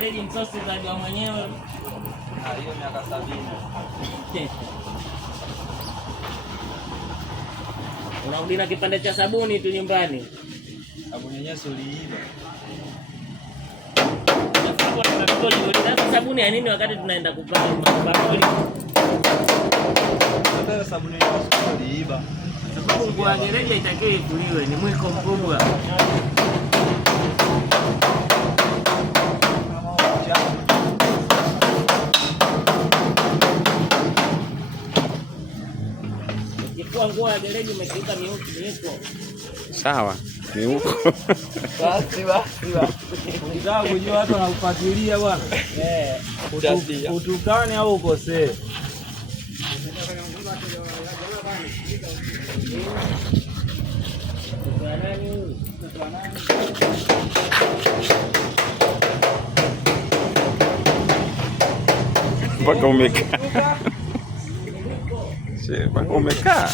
gereji msosi za mwenyewe. Hiyo miaka 70. Unarudi na kipande cha sabuni tu nyumbani. Sabuni yenyewe uliiba. Sasa sabuni ya nini wakati tunaenda kuparoli? Hata sabuni yenyewe uliiba. Sababu kwa gereji itakiwa ikuliwe, ni mwiko mkubwa. Ukifua nguo ya gereji umekiuka miiko. Sawa, ni huko. Basi. Unataka kujua watu wanakufuatilia bwana? Utukane au ukosee? Mpaka umekaa. Mpaka umekaa.